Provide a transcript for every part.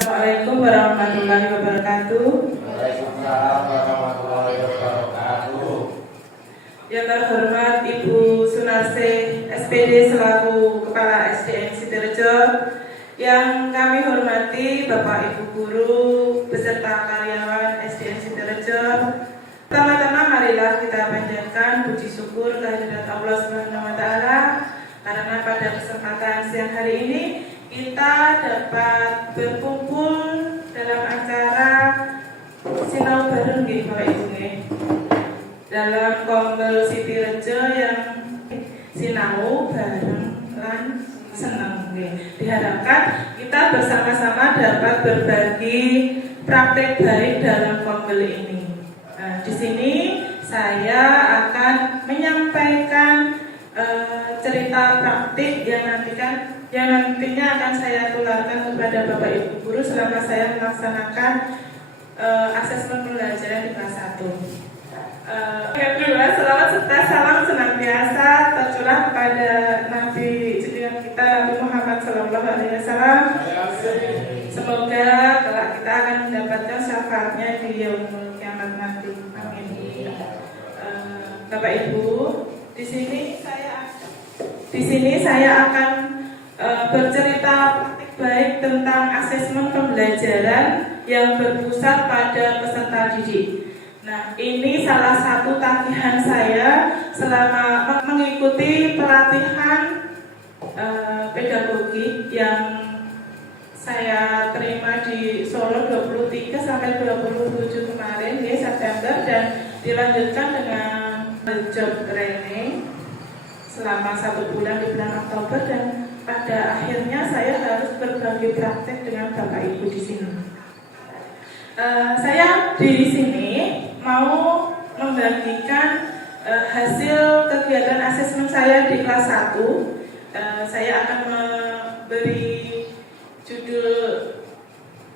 Assalamualaikum warahmatullahi wabarakatuh. Waalaikumsalam warahmatullahi wabarakatuh. Yang terhormat Ibu Sunarse SPD selaku Kepala SDN Sidorejo, yang kami hormati Bapak Ibu Guru beserta karyawan SDN Sidorejo. Pertama-tama marilah kita panjatkan puji syukur kehadirat Allah Subhanahu wa taala karena pada kesempatan siang hari ini kita dapat berkumpul dalam acara sinau bareng nggih Bapak Ibu nggih. Dalam Kombel Sidorejo yang sinau bareng lan senang nggih. Diharapkan kita bersama-sama dapat berbagi praktek baik dalam Kombel ini. Nah, di sini saya akan menyampaikan cerita praktik yang nantinya akan saya tularkan kepada Bapak Ibu Guru selama saya melaksanakan asesmen pembelajaran di kelas 1. Kedua, selawat serta salam senantiasa tercurah kepada Nabi junjungan kita Nabi Muhammad SAW. Semoga kelak kita akan mendapatkan syafaatnya di yaumul kiamat nanti. Amin. Bapak Ibu, di sini saya akan bercerita praktik baik tentang asesmen pembelajaran yang berpusat pada peserta didik. Nah, ini salah satu tagihan saya selama mengikuti pelatihan pedagogi yang saya terima di Solo 23 sampai 27 kemarin di September, dan dilanjutkan dengan job training selama 1 bulan di bulan Oktober, dan pada akhirnya saya harus berbagi praktek dengan Bapak Ibu di sini. Saya di sini mau membagikan hasil kegiatan asesmen saya di kelas 1. Saya akan memberi judul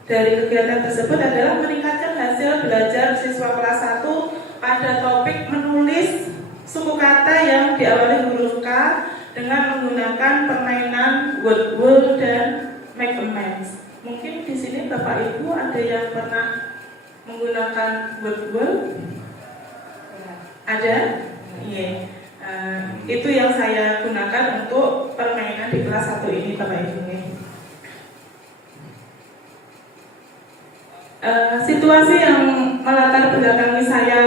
dari kegiatan tersebut adalah meningkatkan hasil belajar siswa kelas 1 pada topik menulis suku kata yang diawali huruf K dengan menggunakan permainan word wall dan make a match. Mungkin di sini Bapak Ibu ada yang pernah menggunakan word wall? Ada? Iya. Itu yang saya gunakan untuk permainan di kelas 1 ini, Bapak Ibu. Situasi yang melatar belakangi saya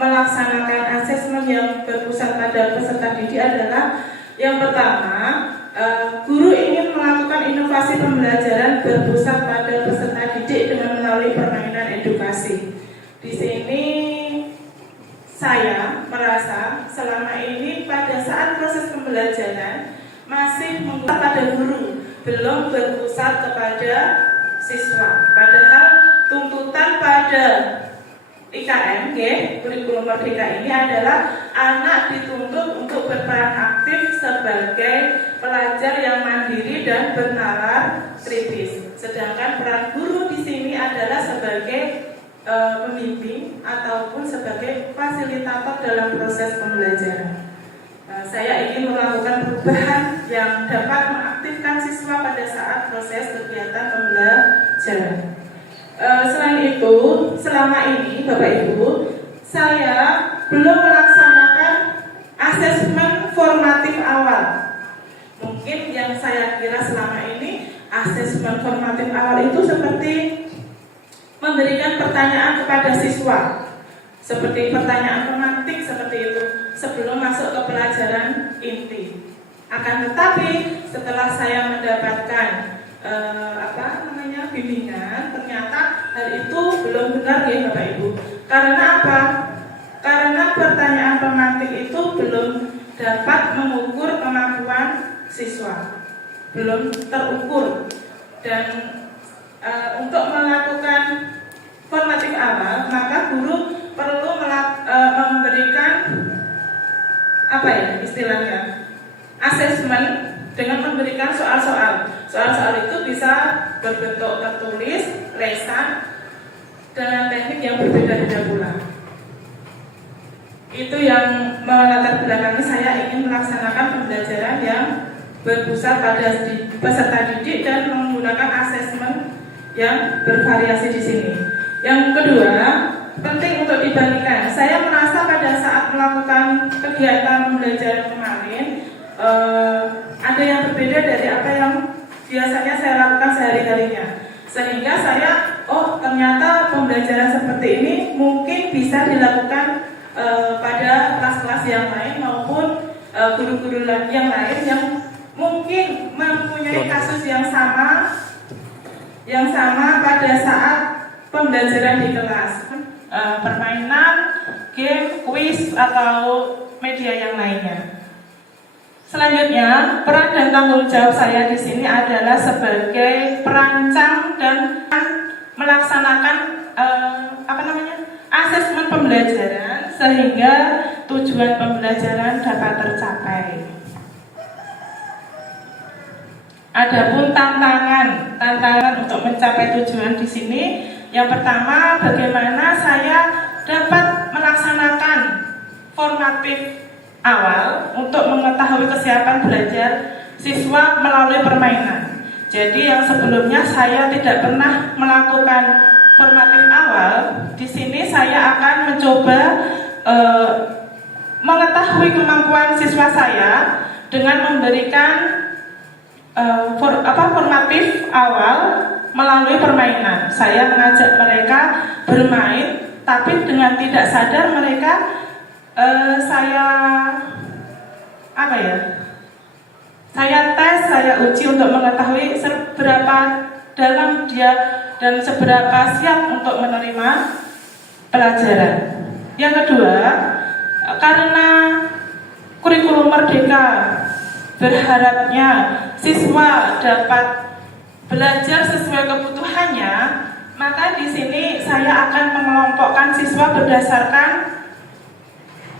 melaksanakan asesmen yang berpusat pada peserta didik adalah yang pertama, guru ingin melakukan inovasi pembelajaran berpusat pada peserta didik dengan melalui permainan edukasi. Di sini saya merasa selama ini pada saat proses pembelajaran masih mengusat pada guru, belum berpusat kepada siswa. Padahal tuntutan pada IKM, kurikulum merdeka ini adalah anak dituntut untuk berperan aktif sebagai pelajar yang mandiri dan bernalar kritis. Sedangkan peran guru di sini adalah sebagai pembimbing ataupun sebagai fasilitator dalam proses pembelajaran. Saya ingin melakukan perubahan yang dapat mengaktifkan siswa pada saat proses kegiatan pembelajaran. Selain itu, selama ini Bapak Ibu, saya belum melaksanakan asesmen formatif awal. Mungkin yang saya kira selama ini asesmen formatif awal itu seperti memberikan pertanyaan kepada siswa, seperti pertanyaan pemantik seperti itu sebelum masuk ke pelajaran inti. Akan tetapi setelah saya mendapatkan bimbingan, ternyata hal itu belum benar ya Bapak Ibu. Karena apa? Karena pertanyaan pemantik itu belum dapat mengukur kemampuan siswa, belum terukur. Dan untuk melakukan formatif awal, maka guru perlu memberikan istilahnya asesmen dengan memberikan soal-soal. Soal-soal itu bisa berbentuk tertulis, lesan, dengan teknik yang berbeda-beda pula. Itu yang melatar belakangi saya ingin melaksanakan pembelajaran yang berpusat pada peserta didik dan menggunakan asesmen yang bervariasi di sini. Yang kedua, penting untuk dibandingkan. Saya merasa pada saat melakukan kegiatan pembelajaran kemarin ada yang berbeda dari apa yang biasanya saya lakukan sehari-harinya. Sehingga saya, ternyata pembelajaran seperti ini mungkin bisa dilakukan pada kelas-kelas yang lain maupun guru-guru yang lain yang mungkin mempunyai kasus yang sama pada saat pembelajaran di kelas, permainan, game, kuis atau media yang lainnya. Selanjutnya, peran dan tanggung jawab saya di sini adalah sebagai perancang dan melaksanakan asesmen pembelajaran sehingga tujuan pembelajaran dapat tercapai. Adapun tantangan untuk mencapai tujuan di sini, yang pertama, bagaimana saya dapat melaksanakan formatif awal untuk mengetahui kesiapan belajar siswa melalui permainan. Jadi yang sebelumnya saya tidak pernah melakukan formatif awal, di sini saya akan mencoba mengetahui kemampuan siswa saya dengan memberikan formatif awal melalui permainan. Saya mengajak mereka bermain, tapi dengan tidak sadar mereka saya tes, saya uji untuk mengetahui seberapa dalam dia dan seberapa siap untuk menerima pelajaran. Yang kedua, karena kurikulum merdeka berharapnya siswa dapat belajar sesuai kebutuhannya, maka di sini saya akan mengelompokkan siswa berdasarkan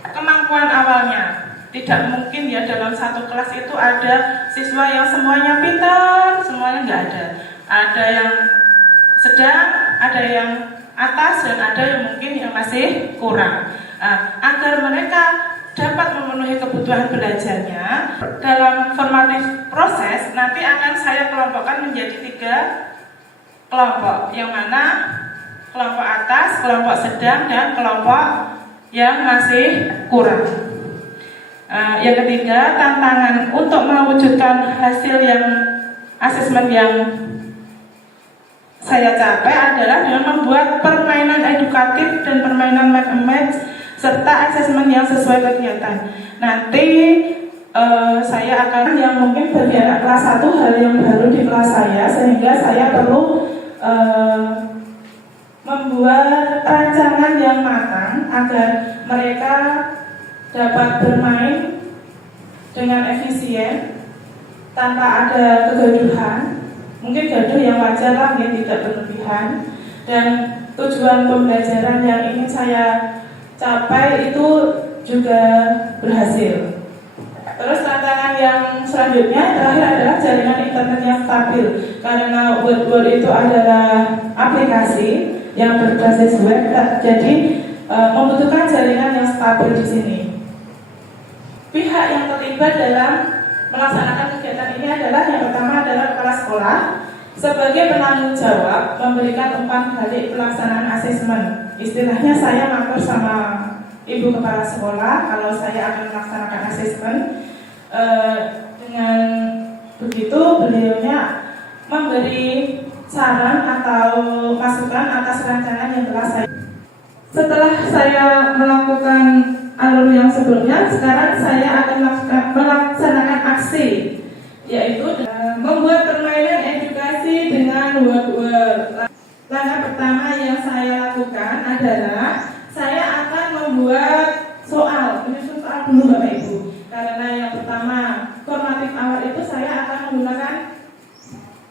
kemampuan awalnya. Tidak mungkin ya dalam satu kelas itu ada siswa yang semuanya pintar, semuanya nggak ada. Ada yang sedang, ada yang atas, dan ada yang mungkin yang masih kurang. Agar mereka dapat memenuhi kebutuhan belajarnya, dalam formatif proses nanti akan saya kelompokkan menjadi 3 kelompok, yang mana kelompok atas, kelompok sedang, dan kelompok yang masih kurang. Yang ketiga, tantangan untuk mewujudkan hasil asesmen yang saya capai adalah dengan membuat permainan edukatif dan permainan match serta asesmen yang sesuai kegiatan. Nanti saya akan yang mungkin bagi anak kelas 1 hal yang baru di kelas saya, sehingga saya perlu membuat rancangan yang matang agar mereka dapat bermain dengan efisien tanpa ada kegaduhan. Mungkin gaduh yang wajar lah, mungkin tidak berlebihan. Dan tujuan pembelajaran yang ingin saya capai itu juga berhasil. Terus tantangan yang selanjutnya terakhir adalah jaringan internet yang stabil, karena Word itu adalah aplikasi yang berbasis web, jadi membutuhkan jaringan yang stabil di sini. Pihak yang terlibat dalam melaksanakan kegiatan ini adalah yang pertama adalah kepala sekolah sebagai penanggung jawab memberikan umpan balik pelaksanaan asesmen. Istilahnya saya matur sama ibu kepala sekolah kalau saya akan melaksanakan asesmen. Dengan begitu beliaunya memberi saran atau masukan atas rancangan yang telah saya. Setelah saya melakukan alur yang sebelumnya, sekarang saya akan melaksanakan aksi, yaitu membuat permainan edukasi dengan Word. Langkah pertama yang saya lakukan adalah saya akan membuat soal, menyusun soal dulu Bapak Ibu. Karena yang pertama formatif awal itu saya akan menggunakan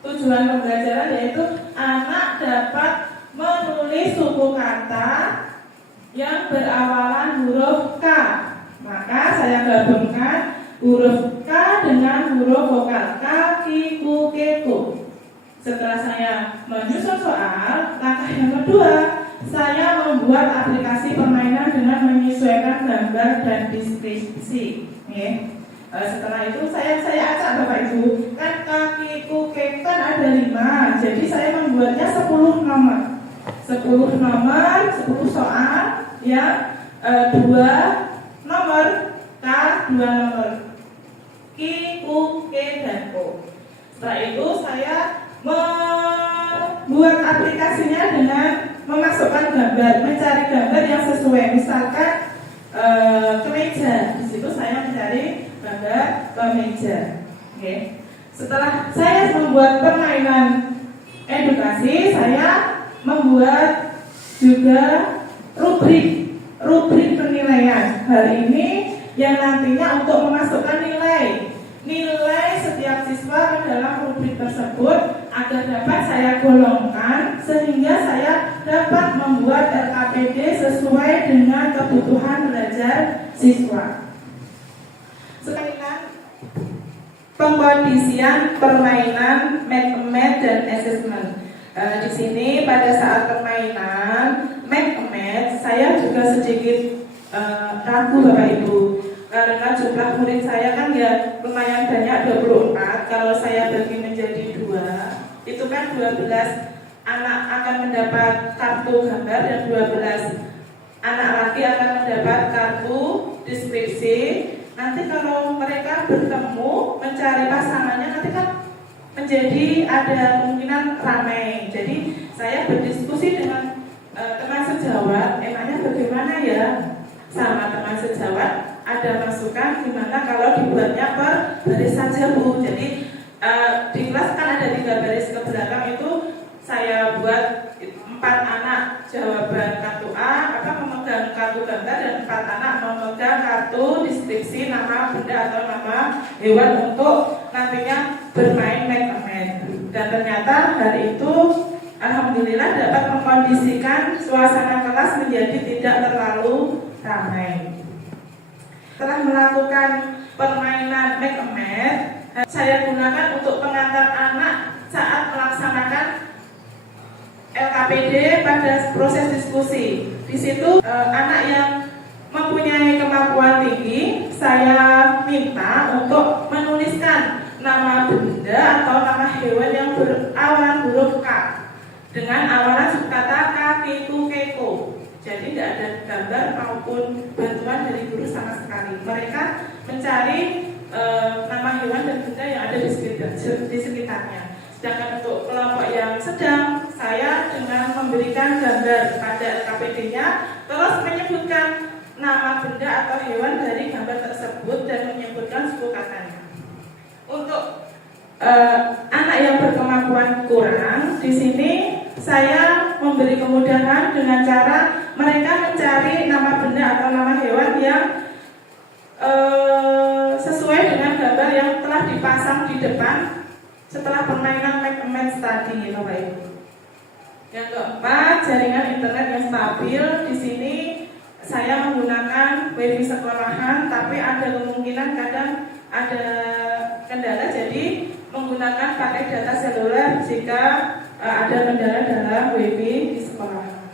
tujuan pembelajaran, yaitu anak dapat menulis suku kata yang berawalan huruf K. Maka saya gabungkan huruf K dengan huruf vokal K, Ki, Ku, Ke, Ku. Setelah saya menyusun soal, langkah yang kedua, saya membuat aplikasi permainan dengan menyesuaikan gambar dan deskripsi. Setelah itu saya acak Bapak Ibu. Kan kakiku kan ada 5, jadi saya membuatnya 10 nomor. 10 nomor, 10 soal yang 2 nomor, K 2 nomor. Ki, ku, ke, dan ko. Setelah itu saya membuat aplikasinya dengan memasukkan gambar, mencari gambar yang sesuai. Misalkan kemeja, di situ saya mencari gambar kemeja. Oke. Setelah saya membuat permainan edukasi, saya membuat juga rubrik penilaian. Hal ini yang nantinya untuk memasukkan nilai setiap siswa ke dalam rubrik tersebut agar dapat saya golongkan sehingga saya dapat membuat LKPD sesuai dengan kebutuhan belajar siswa. Sekarang pengkondisian permainan make dan assessment. Di sini pada saat permainan make saya juga sedikit ragu Bapak Ibu, karena jumlah murid saya kan ya lumayan banyak, 24. Kalau saya bagi menjadi 2, itu kan 12 anak akan mendapat kartu gambar dan 12 anak lagi akan mendapat kartu deskripsi. Nanti kalau mereka bertemu mencari pasangannya, nanti kan menjadi ada kemungkinan ramai. Jadi saya berdiskusi dengan teman sejawat, emangnya bagaimana ya sama teman sejawat, ada masukan gimana kalau dibuatnya per baris saja Bu. Jadi di kelas kan ada 3 baris, ke belakang itu saya buat 4 anak jawaban kartu A memegang kartu gambar dan 4 anak memegang kartu deskripsi nama benda atau nama hewan untuk nantinya bermain make. Dan ternyata hari itu alhamdulillah dapat mengkondisikan suasana kelas menjadi tidak terlalu ramai. Setelah melakukan permainan make saya gunakan untuk pengantar anak saat melaksanakan LKPD pada proses diskusi. Di situ anak yang mempunyai kemampuan tinggi saya minta untuk menuliskan nama benda atau nama hewan yang berawalan huruf K dengan awalan kata kaki, ku, keko. Jadi tidak ada gambar maupun bantuan dari guru sama sekali. Mereka mencari nama hewan dan benda yang ada di sekitarnya. Sedangkan untuk kelompok yang sedang, saya dengan memberikan gambar pada LKPD-nya, terus menyebutkan nama benda atau hewan dari gambar tersebut dan menyebutkan suku katanya. Untuk anak yang berkemampuan kurang, di sini saya memberi kemudahan dengan cara mereka mencari nama benda atau nama hewan yang sesuai dengan gambar yang telah dipasang di depan setelah permainan make tadi, Bapak Ibu. Yang keempat, jaringan internet yang stabil. Di sini saya menggunakan wifi sekolahan, tapi ada kemungkinan kadang ada kendala, jadi menggunakan pakai data seluler jika ada kendala dalam wifi di sekolah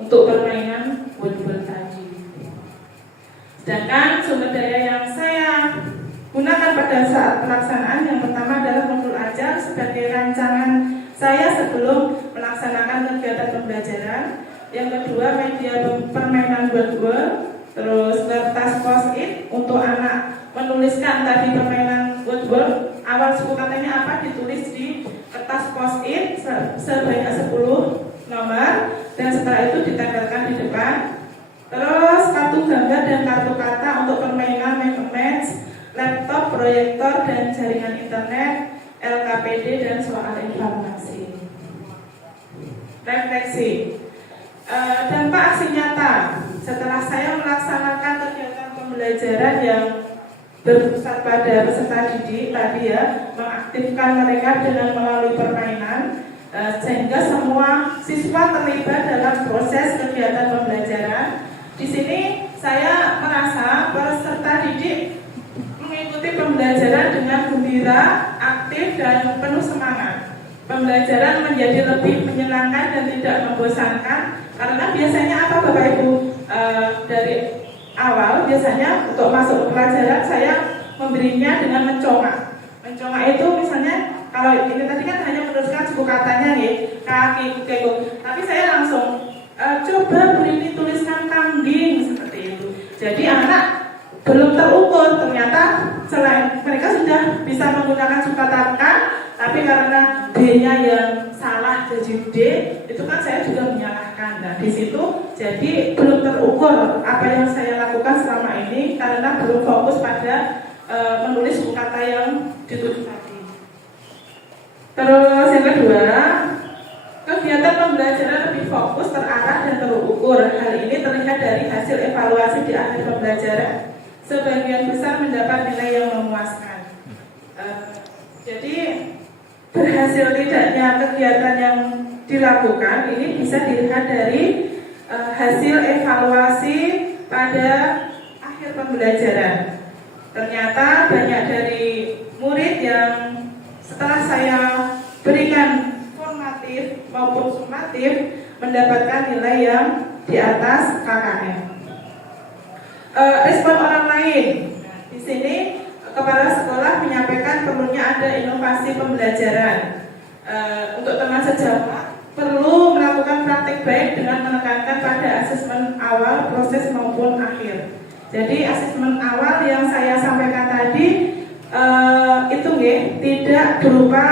untuk permainan word tadi. Sedangkan sumber daya yang saya gunakan pada saat pelaksanaan yang pertama adalah modul ajar sebagai rancangan saya sebelum melaksanakan kegiatan pembelajaran. Yang kedua, media permainan word, terus kertas post-it untuk anak menuliskan tadi permainan word. Awal suku katanya apa ditulis di kertas post-it sebanyak 10 nomor dan setelah itu ditempelkan di depan. Terus kartu gambar dan kartu kata untuk permainan make, laptop, proyektor dan jaringan internet, LKPD dan soal informasi. Refleksi. Dampak aksi nyata setelah saya melaksanakan kegiatan pembelajaran yang berpusat pada peserta didik tadi ya, mengaktifkan mereka dengan melalui permainan sehingga semua siswa terlibat dalam proses kegiatan pembelajaran. Di sini saya merasa peserta didik mengikuti pembelajaran dengan gembira, aktif dan penuh semangat. Pembelajaran menjadi lebih menyenangkan dan tidak membosankan karena biasanya apa Bapak Ibu, dari awal biasanya untuk masuk ke pelajaran saya memberinya dengan mencongak. Mencongak itu misalnya kalau ini tadi kan hanya meneruskan suku katanya ya, kaki, kekok. Tapi saya langsung coba beri tuliskan kambing seperti itu. Jadi anak belum terukur, ternyata selain mereka sudah bisa menggunakan sukataka, tapi karena D-nya yang salah jadi D, itu kan saya juga menyalahkan. Nah di situ jadi belum terukur apa yang saya lakukan selama ini karena belum fokus pada menulis suku kata yang ditulis tadi. Terus yang kedua, kegiatan pembelajaran lebih fokus, terarah dan terukur. Hal ini terlihat dari hasil evaluasi di akhir pembelajaran. Sebagian besar mendapat nilai yang memuaskan. Jadi berhasil tidaknya kegiatan yang dilakukan ini bisa dilihat dari hasil evaluasi pada akhir pembelajaran. Ternyata banyak dari murid yang setelah saya berikan formatif maupun sumatif mendapatkan nilai yang di atas KKM. Respon orang lain. Di sini kepala sekolah menyampaikan perlunya ada inovasi pembelajaran. Untuk teman sejawat perlu melakukan praktik baik dengan menekankan pada asesmen awal, proses maupun akhir. Jadi asesmen awal yang saya sampaikan tadi itu tidak berupa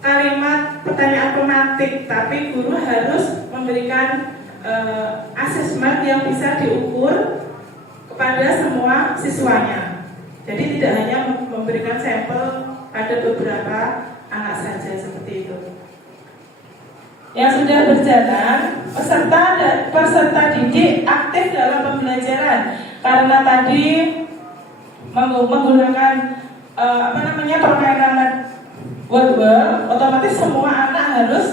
kalimat pertanyaan pematik, tapi guru harus memberikan asesmen yang bisa diukur kepada semua siswanya. Jadi tidak hanya memberikan sampel pada beberapa anak saja seperti itu. Yang sudah berjalan, peserta didik aktif dalam pembelajaran karena tadi menggunakan permainan word, otomatis semua anak harus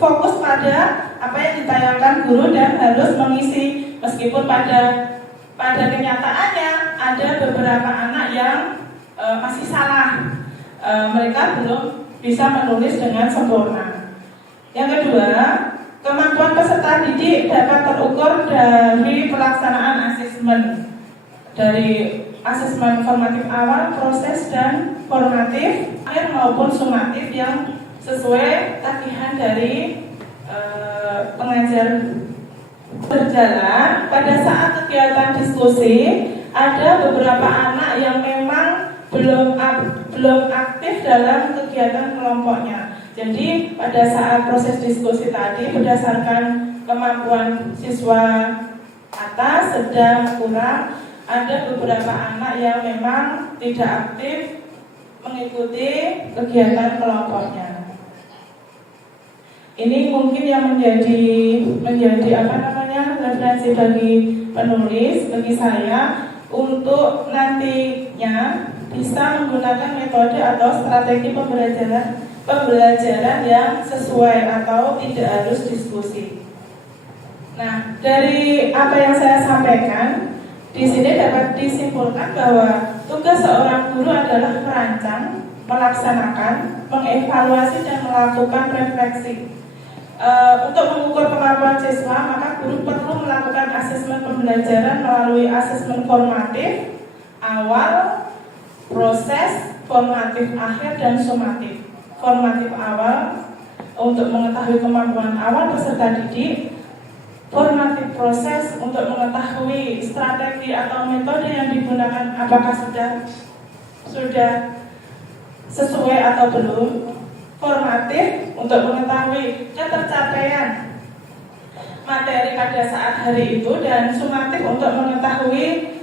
fokus pada apa yang ditayangkan guru dan harus mengisi, meskipun pada kenyataannya ada beberapa anak yang masih salah, mereka belum bisa menulis dengan sempurna. Yang kedua, kemampuan peserta didik dapat terukur dari pelaksanaan asesmen, dari asesmen formatif awal, proses dan formatif akhir maupun sumatif yang sesuai tagihan dari pengajar. Berjalan pada saat kegiatan diskusi, ada beberapa anak yang memang belum aktif dalam kegiatan kelompoknya. Jadi pada saat proses diskusi tadi, berdasarkan kemampuan siswa atas, sedang, kurang, ada beberapa anak yang memang tidak aktif mengikuti kegiatan kelompoknya. Ini mungkin yang menjadi referensi bagi penulis, bagi saya untuk nantinya bisa menggunakan metode atau strategi pembelajaran yang sesuai atau tidak harus diskusi. Nah, dari apa yang saya sampaikan di sini dapat disimpulkan bahwa tugas seorang guru adalah merancang, melaksanakan, mengevaluasi dan melakukan refleksi. Untuk mengukur kemampuan siswa, maka guru perlu melakukan asesmen pembelajaran melalui asesmen formatif awal, proses, formatif akhir, dan sumatif. Formatif awal untuk mengetahui kemampuan awal peserta didik, formatif proses untuk mengetahui strategi atau metode yang digunakan apakah sudah sesuai atau belum, formatif untuk mengetahui ketercapaian materi pada saat hari itu, dan sumatif untuk mengetahui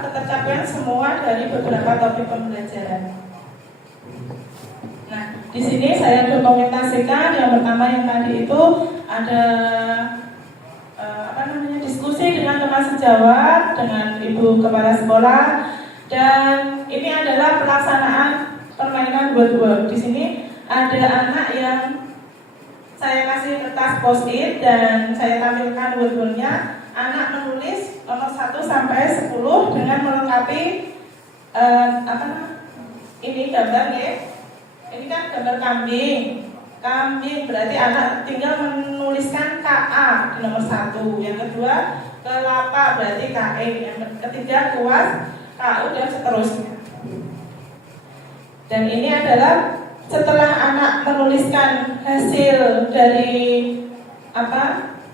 ketercapaian semua dari beberapa topik pembelajaran. Nah, di sini saya dokumentasikan yang pertama yang tadi itu ada diskusi dengan teman sejawat, dengan ibu kepala sekolah, dan ini adalah pelaksanaan permainan word. Di sini ada anak yang saya kasih kertas post-it dan saya tampilkan word-nya. Anak menulis nomor 1 sampai 10 dengan melengkapi ini gambar ya. Ini kan gambar kambing. Kambing berarti anak tinggal menuliskan KA di nomor 1. Yang kedua kelapa berarti KE, yang ketiga kuas, KU dan seterusnya. Dan ini adalah setelah anak menuliskan hasil dari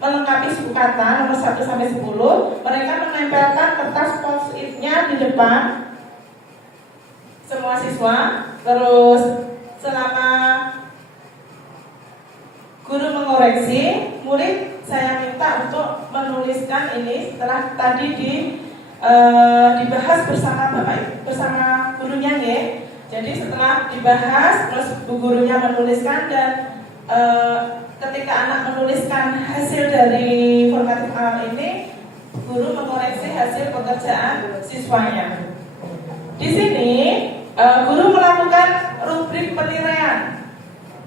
melengkapi suku kata nomor 1 sampai 10, mereka menempelkan kertas post-it-nya di depan semua siswa. Terus selama guru mengoreksi, murid saya minta untuk menuliskan ini setelah tadi dibahas bersama gurunya ya. Jadi setelah dibahas, terus bu gurunya menuliskan dan ketika anak menuliskan hasil dari formatif awal ini, guru mengoreksi hasil pekerjaan siswanya. Di sini guru melakukan rubrik penilaian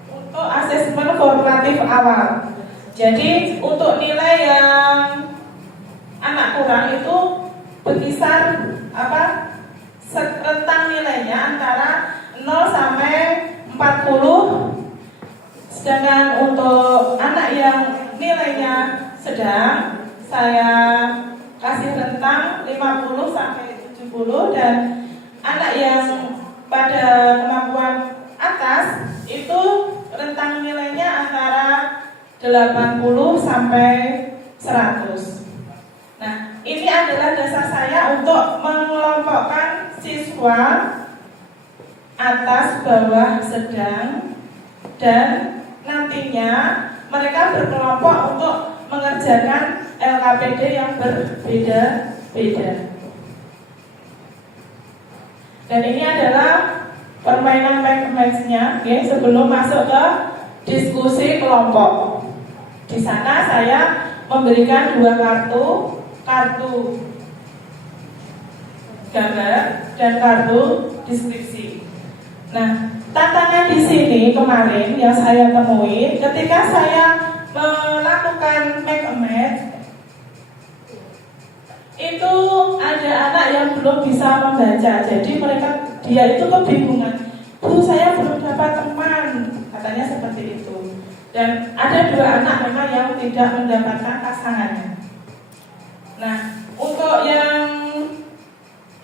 untuk asesmen formatif awal. Jadi untuk nilai yang anak kurang itu berkisar rentang nilainya antara 0 sampai 40. Sedangkan untuk anak yang nilainya sedang, saya kasih rentang 50 sampai 70, dan anak yang pada kemampuan atas itu rentang nilainya antara 80 sampai 100. Nah, ini adalah dasar saya untuk mengelompokkan siswa atas, bawah, sedang, dan nantinya mereka berkelompok untuk mengerjakan LKPD yang berbeda-beda. Dan ini adalah permainan match-nya, okay, sebelum masuk ke diskusi kelompok. Di sana saya memberikan 2 kartu gambar dan kartu deskripsi. Nah, tantangan di sini kemarin yang saya temui ketika saya melakukan make a match, itu ada anak yang belum bisa membaca. Jadi dia itu kebingungan, "Bu, saya belum dapat teman," katanya seperti itu. Dan ada 2 anak memang yang tidak mendapatkan pasangannya. Nah, untuk yang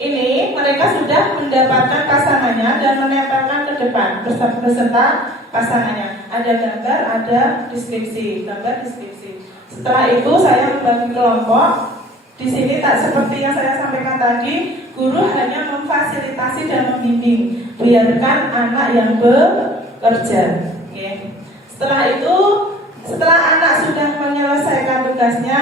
ini mereka sudah mendapatkan pasangannya dan menempelkan ke depan beserta pasangannya. Ada gambar, ada deskripsi, gambar, deskripsi. Setelah itu saya membagi kelompok. Di sini tak seperti yang saya sampaikan tadi, guru hanya memfasilitasi dan membimbing, biarkan anak yang bekerja. Okay. Setelah anak sudah menyelesaikan tugasnya,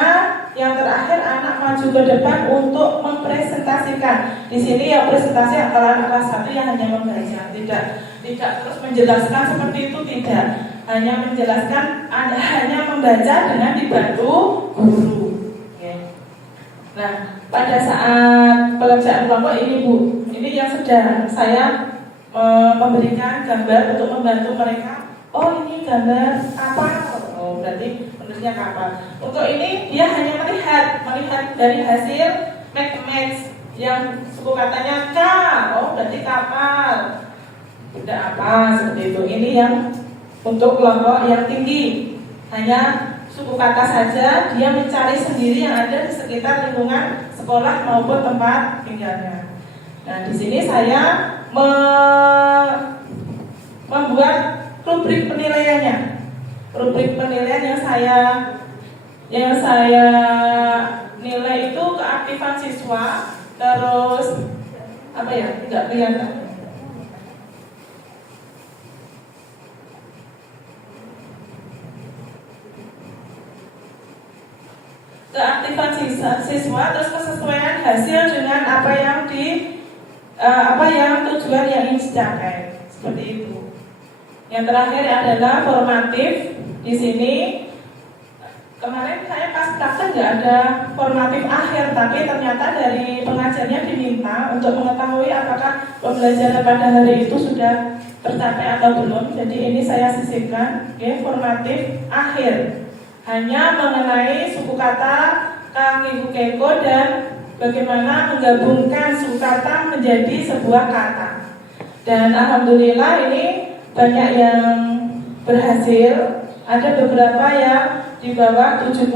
yang terakhir anak maju ke depan untuk mempresentasikan. Di sini yang presentasi antara anak kelas 1 yang hanya membaca, tidak terus menjelaskan seperti itu, tidak. Hanya menjelaskan, hanya membaca dengan dibantu guru. Okay. Nah, pada saat pekerjaan kelompok ini Bu, ini yang sedang saya memberikan gambar untuk membantu mereka. Oh, ini gambar kapal. Oh, berarti bentuknya kapal. Untuk ini dia hanya melihat dari hasil match yang suku katanya K. Oh, berarti kapal. Tidak apa seperti itu. Ini yang untuk kelompok yang tinggi, hanya suku kata saja, dia mencari sendiri yang ada di sekitar lingkungan sekolah maupun tempat tinggalnya. Nah, di sini saya membuat rubrik penilaiannya. Rubrik penilaian yang saya nilai itu keaktifan siswa, terus tidak kelihatan. Keaktifan siswa, terus kesesuaian hasil dengan apa yang tujuan yang ingin dicapai, seperti itu. Yang terakhir adalah formatif. Di sini kemarin saya pas praktek nggak ada formatif akhir, tapi ternyata dari pengajarnya diminta untuk mengetahui apakah pembelajaran pada hari itu sudah tercapai atau belum. Jadi ini saya sisipkan, formatif akhir, hanya mengenai suku kata kakikukeko dan bagaimana menggabungkan suku kata menjadi sebuah kata. Dan alhamdulillah ini banyak yang berhasil. Ada beberapa yang di bawah 70,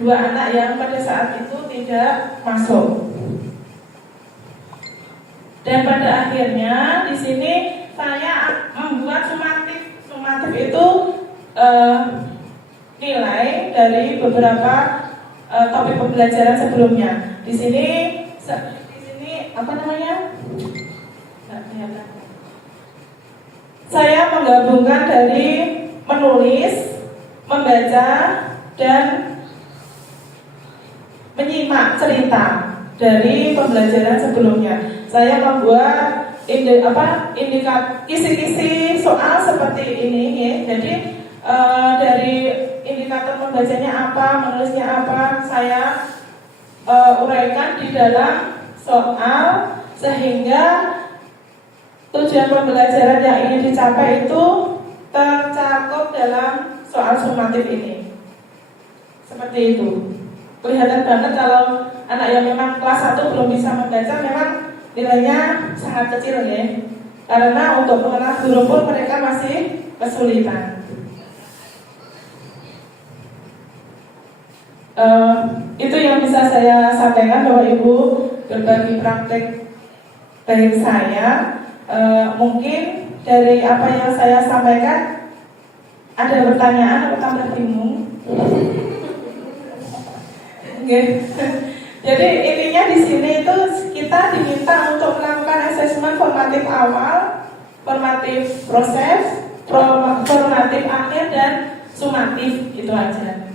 dua anak yang pada saat itu tidak masuk. Dan pada akhirnya di sini saya membuat sumatif. Sumatif itu nilai dari beberapa topik pembelajaran sebelumnya. Di sini apa namanya? Saya menggabungkan dari menulis, membaca, dan menyimak cerita dari pembelajaran sebelumnya. Saya membuat kisi-kisi soal seperti ini ya. Jadi dari indikator membacanya apa, menulisnya apa, saya uraikan di dalam soal sehingga tujuan pembelajaran yang ingin dicapai itu tercakup dalam soal sumatif ini. Seperti itu. Kelihatan banget kalau anak yang memang kelas 1 belum bisa membaca memang nilainya sangat kecil ya. Karena untuk mengenal huruf pun mereka masih kesulitan. Itu yang bisa saya sampaikan Bapak Ibu, berbagi praktek dari saya. Mungkin dari apa yang saya sampaikan ada pertanyaan atau tambah bingung? Jadi intinya di sini itu kita diminta untuk melakukan asesmen formatif awal, formatif proses, formatif akhir, dan sumatif, itu aja.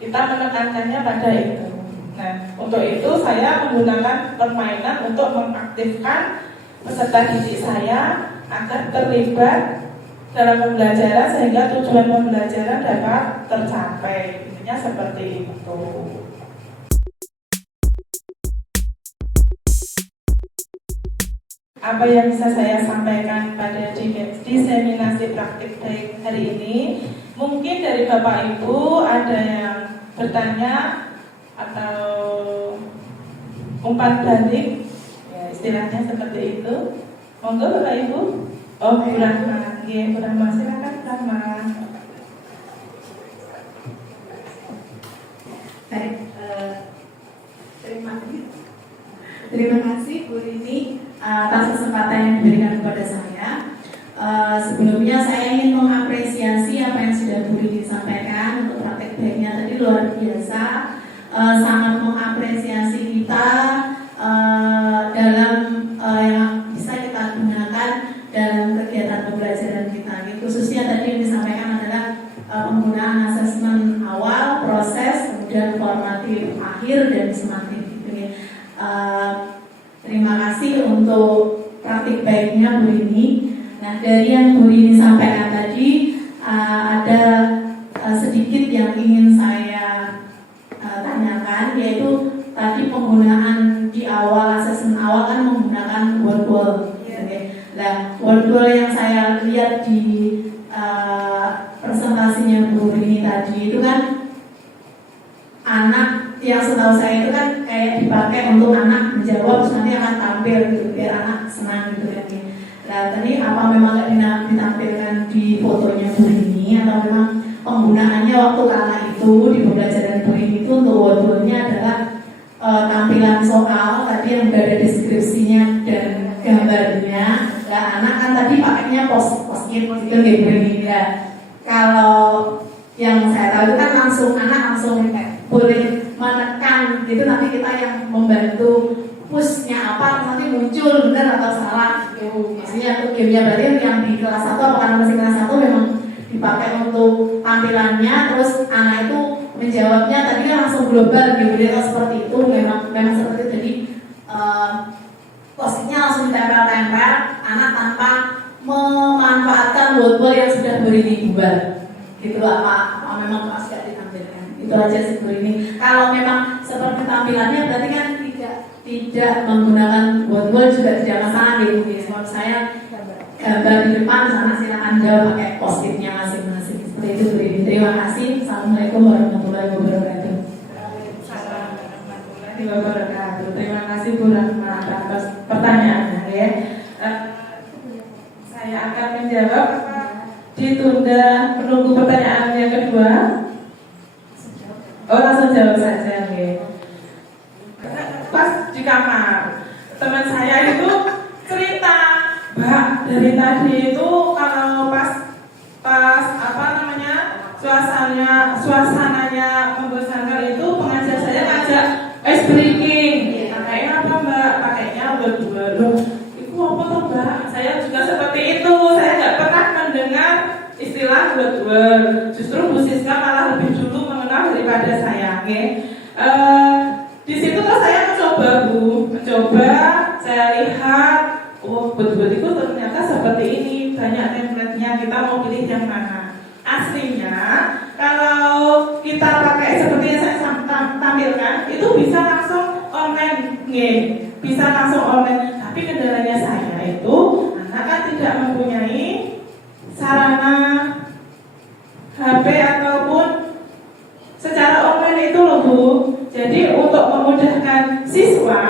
Kita menekankannya pada itu. Nah, untuk itu saya menggunakan permainan untuk mengaktifkan peserta didik saya agar terlibat dalam pembelajaran sehingga tujuan pembelajaran dapat tercapai. Intinya seperti itu. Apa yang bisa saya sampaikan pada diseminasi praktik baik hari ini? Mungkin dari Bapak Ibu ada yang bertanya atau umpan balik, ya, istilahnya seperti itu. Monggo Bapak Ibu. Oh, Bu Rahma, Bu Rahma, silakan Rahma. Baik, terima kasih Bu Rini atas kesempatan yang diberikan kepada saya. Sebelumnya saya ingin mengapresiasi apa yang sudah Bu Rini sampaikan untuk praktek baiknya tadi luar biasa, sangat mengapresiasi kita dalam yang bisa kita gunakan dalam kegiatan pembelajaran kita. Khususnya tadi yang disampaikan adalah penggunaan asesmen awal, proses, kemudian formatif akhir, dan sumatif. Terima kasih untuk praktik baiknya Bu Rini. Nah, dari yang Bu Rini sampaikan tadi ada sedikit yang ingin saya tanyakan, yaitu tadi penggunaan di awal asesmen awal kan menggunakan word wall. Nah, word wall yang saya lihat di presentasinya Bu Rini tadi itu kan anak yang setahu saya itu kan kayak dipakai untuk anak menjawab terus nanti akan tampil gitu biar anak senang gitu kan. Nah, tadi apa memang nggak ditampilkan di fotonya Bu Rini atau memang penggunaannya waktu kala itu di pembelajaran Bu Rini itu untuk word-wordnya adalah tampilan soal tadi yang ada deskripsinya dan gambarnya. Nah, anak kan tadi pakainya post-it gitu Bu Rini. Nah, kalau yang saya tahu itu kan langsung anak langsung boleh menekan gitu, nanti kita yang membantu pushnya apa nanti muncul benar atau salah gitu. Maksudnya untuk gamenya berarti yang di kelas 1 apakah masih kelas 1 memang dipakai untuk tampilannya, terus anak itu menjawabnya tadi kan langsung global gitu, atau seperti itu memang seperti itu. Jadi post-itnya langsung ditempel-tempel, anak tanpa memanfaatkan word-word yang sudah beri dibuat gitu. Apa memang pas gak ditampilkan, itu aja sih Bu ini. Kalau memang seperti tampilannya berarti kan tidak menggunakan word-word juga tidak masalah gitu. Menurut saya gambar di depan sana silakan jawab pakai post-itnya masing-masing. Seperti itu Bu ini. Terima kasih. Assalamualaikum warahmatullahi wabarakatuh. Waalaikumsalam warahmatullahi wabarakatuh. Terima kasih Bu Rahma atas pertanyaannya ya. Saya akan menjawab. Ditunda menunggu pertanyaan yang kedua. Oh, langsung jawab saja, oke. Pas di kamar, teman saya itu cerita, Mbak, dari tadi itu kalau pas apa namanya suasananya membosankan itu pengajar saya ngajak ice breaking. Pakainya apa Mbak? Pakainya berdua. Itu apa tuh Mbak? Saya juga seperti itu. Saya nggak pernah mendengar istilah berdua. Justru Bu Siska malah lebih dulu mengenal daripada saya. Oke? Di situ tuh saya mencoba. Saya lihat, oh betul-betul itu ternyata seperti ini. Banyak template-nya. Kita mau pilih yang mana? Aslinya, kalau kita pakai seperti yang saya tampilkan, itu bisa langsung online, bisa langsung online. Tapi kendalanya saya itu, anak kan tidak mempunyai sarana HP ataupun secara online itu loh Bu. Jadi untuk memudahkan siswa,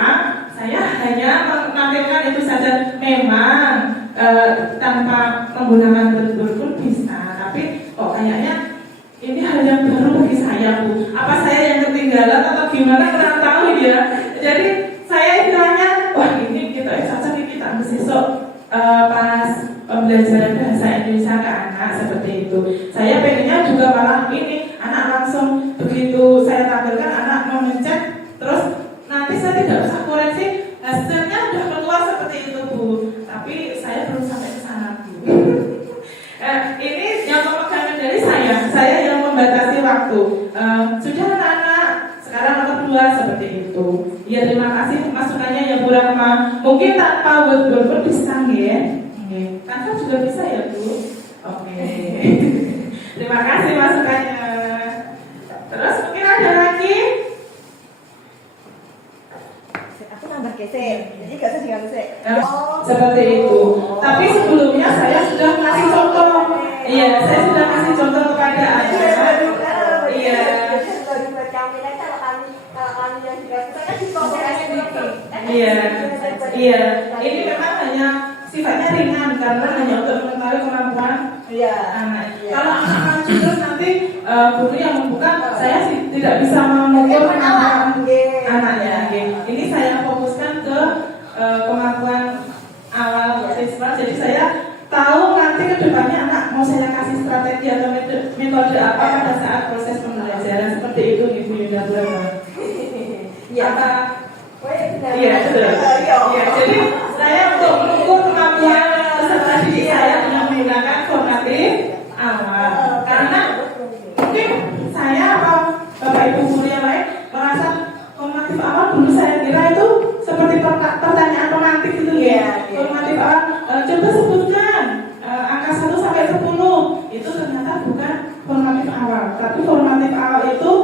saya hanya menampilkan itu saja. Memang tanpa menggunakan betul pun bisa. Tapi kok kayaknya ini hal yang baru bagi saya Bu. Apa saya yang ketinggalan atau gimana, kurang tahu ya. Jadi saya istilahnya, wah ini kita cocok ini kita ambil besok pas pembelajaran bahasa Indonesia ke anak seperti itu. Saya pengennya juga malah ini anak langsung begitu saya tampilkan anak mau ngecek, terus nanti saya tidak usah koreksi, hasilnya sudah keluar seperti itu Bu. Tapi saya belum sampai ke sana Bu. Ini yang pemegangan dari saya yang membatasi waktu. Sudah anak-anak, sekarang nomor 2 seperti itu. Ya terima kasih masukannya ya Bu Rahma. Mungkin tanpa word bisa ya. Tanpa juga bisa ya Bu. Oke. Terima kasih masukannya. Terus mungkin ada lagi? Aku nambah geser, jadi gak usah diganti sih. Seperti itu. Tapi sebelumnya saya sudah kasih contoh. Iya, saya sudah kasih contoh kepada anak. Iya. Kalau kami yang dikasih saya kan dikomparasi gitu. Iya. Iya. Ini memang hanya sifatnya ringan karena hanya untuk mengetahui kemampuan anak. Kalau anak terus nanti guru yang membuka, saya sih tidak bisa mengukur kemampuan anaknya. Ini saya fokuskan ke kemampuan awal siswa. Jadi saya tahu nanti ke depannya anak mau saya kasih strategi atau metode apa pada saat proses pembelajaran seperti itu Ibu Yunda Burma. Iya. Iya betul. Iya. Jadi saya untuk mengukur kemampuan peserta didik saya dengan menggunakan formatif awal. Karena mungkin saya atau Bapak Ibu guru yang lain merasa formatif awal dulu saya kira itu seperti pertanyaan romantis gitu ya. Formatif awal, coba sebutkan angka 1 sampai 10. Itu ternyata bukan formatif awal. Tapi formatif awal itu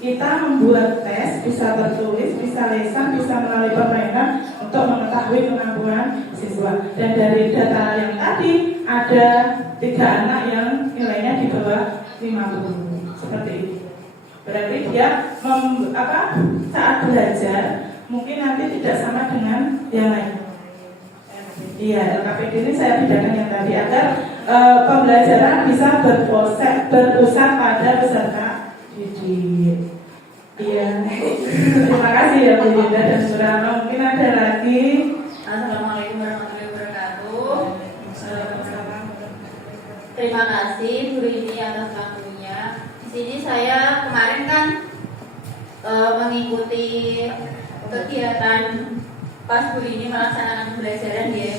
kita membuat tes, bisa tertulis, bisa lisan, bisa melalui permainan untuk mengetahui kemampuan siswa. Dan dari data yang tadi ada 3 anak yang nilainya di bawah 50. Seperti itu. Berarti dia saat belajar mungkin nanti tidak sama dengan yang lain. Iya, LKPD ini saya bedakan yang tadi agar pembelajaran bisa berpusat pada peserta didik. Iya. Terima kasih ya Bu Yunda dan Bu Rahma. Mungkin ada lagi. Assalamualaikum warahmatullahi wabarakatuh. Terima kasih Bu Rini atas waktunya. Di sini saya kemarin kan mengikuti kegiatan pas Bu Rini melaksanakan pembelajaran ya.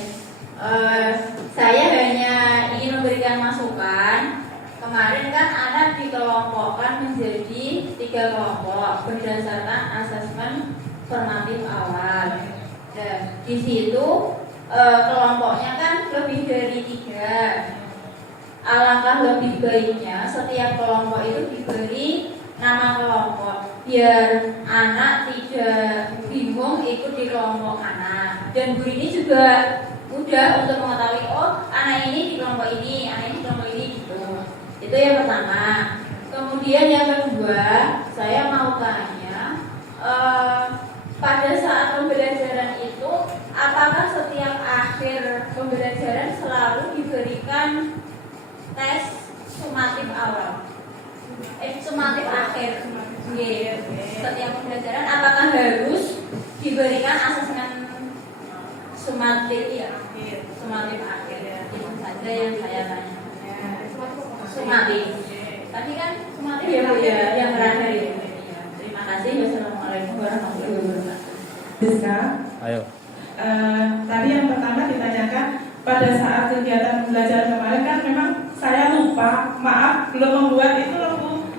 Saya hanya ingin memberikan masukan. Kemarin kan anak dikelompokkan menjadi 3 kelompok berdasarkan asesmen formatif awal. Dan di situ kelompoknya kan lebih dari 3. Alangkah lebih baiknya setiap kelompok itu diberi nama kelompok biar anak tidak bingung ikut di kelompok mana. Dan Bu ini juga mudah untuk mengetahui, oh anak ini di kelompok ini, anak ini di kelompok ini gitu. Itu yang pertama. Kemudian yang kedua, saya mau tanya, pada saat pembelajaran itu, apakah setiap akhir pembelajaran selalu diberikan tes sumatif awal? Sumatif akhir. Nggih. Setiap pembelajaran apakah harus diberikan asesmen sumatif ya? Sumatif akhir ya. Itu saja yang saya tanya. Sumatif. Tadi kan sumatif ya Bu ya, yang terakhir ya. Terima kasih. Wassalamualaikum warahmatullahi wabarakatuh. Siska, Ayo. tadi yang pertama ditanyakan pada saat kegiatan pembelajaran kemarin kan memang saya lupa, maaf belum membuat itu loh Bu,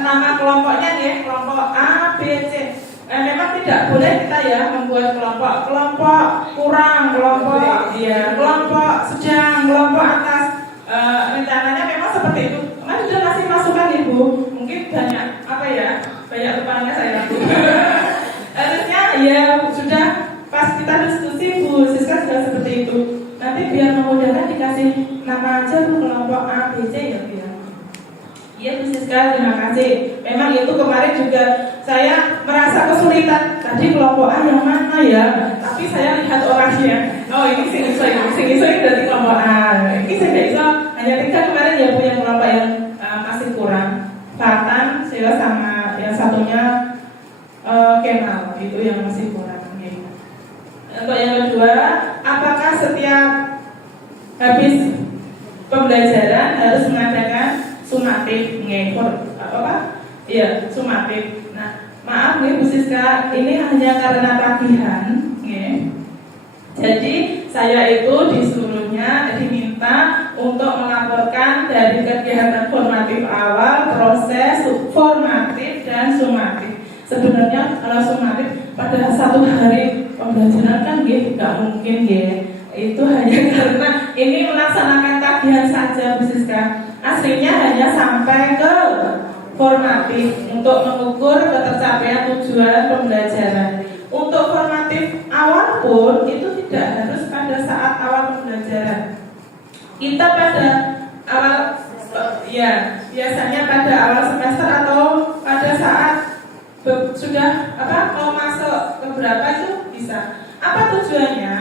nama kelompoknya ya, kelompok A, B, C. Memang tidak boleh kita ya membuat kelompok kurang, kelompok sedang, kelompok atas. Rencananya memang seperti itu. Kemarin sudah kasih masukan Ibu, mungkin banyak rupanya saya Bu. Harusnya ya sudah pas kita diskusi Bu Siska sudah seperti itu. Nanti biar memudahkan dikasih nama aja Bu, kelompok A, B, C ya Bu ya. Iya Bu Siska, terima kasih. Memang itu kemarin juga saya merasa kesulitan. Tadi kelompok A yang mana ya? Tapi saya lihat orangnya. Oh ini sing iso dari kelompok A. Ini saya tidak iso. Hanya 3 kemarin ya punya kelompok yang masih kurang. Selatan, saya sama yang satunya Kemal itu yang masih kurang. Untuk yang kedua, apakah setiap habis pembelajaran harus mengadakan sumatif? Iya, sumatif. Nah, maaf nih Bu Siska, ini hanya karena tagihan. Jadi saya itu disuruhnya diminta untuk melaporkan dari kegiatan formatif awal, proses formatif dan sumatif. Sebenarnya kalau sumatif pada 1 hari pembelajaran kan tidak mungkin itu hanya karena ini melaksanakan tagihan saja Bu Siska. Aslinya hanya sampai ke formatif untuk mengukur ketercapaian tujuan pembelajaran. Untuk formatif awal pun itu tidak harus pada saat awal pembelajaran. Kita pada awal biasanya pada awal semester atau pada saat sudah mau masuk ke berapa itu bisa. Apa tujuannya?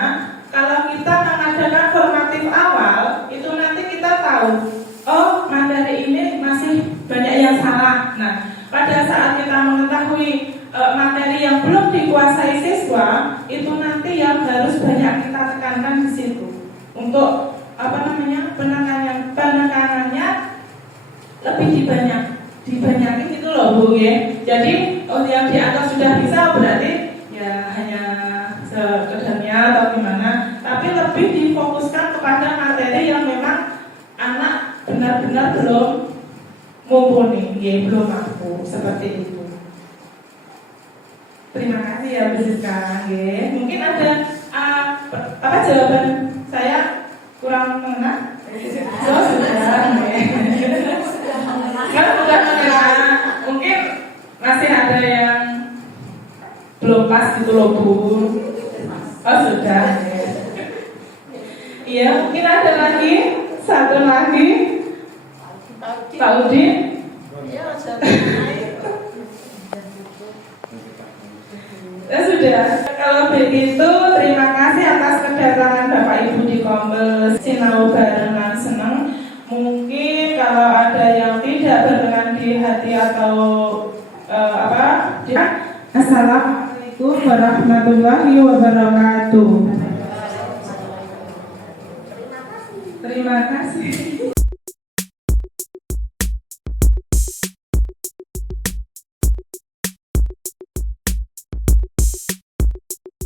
Kalau kita mengadakan formatif awal, itu nanti kita tahu, oh materi ini masih banyak yang salah. Nah, pada saat kita mengetahui materi yang belum dikuasai siswa, itu nanti yang harus banyak kita tekankan di situ. Untuk penekanannya lebih dibanyakin gitu loh Bu ya. Jadi yang dianggap sudah bisa berarti ya hanya sekedarnya atau gimana, tapi lebih difokuskan kepada materi yang memang anak benar-benar belum mumpuni, belum mampu seperti itu. Terima kasih ya Bu Siska. Mungkin ada jawaban saya kurang mengena? Oh sudah. Kan sudah mengena. Mungkin masih ada yang belum pas gitu loh Bu. Oh sudah. Iya mungkin ada lagi, satu lagi. Pak Udin. Ya sudah. Kalau begitu terima kasih atas kedatangan Bapak Ibu di Kombel Sinau Barengan Seneng. Mungkin kalau ada yang tidak berkenan di hati atau Assalamualaikum warahmatullahi wabarakatuh. Terima kasih.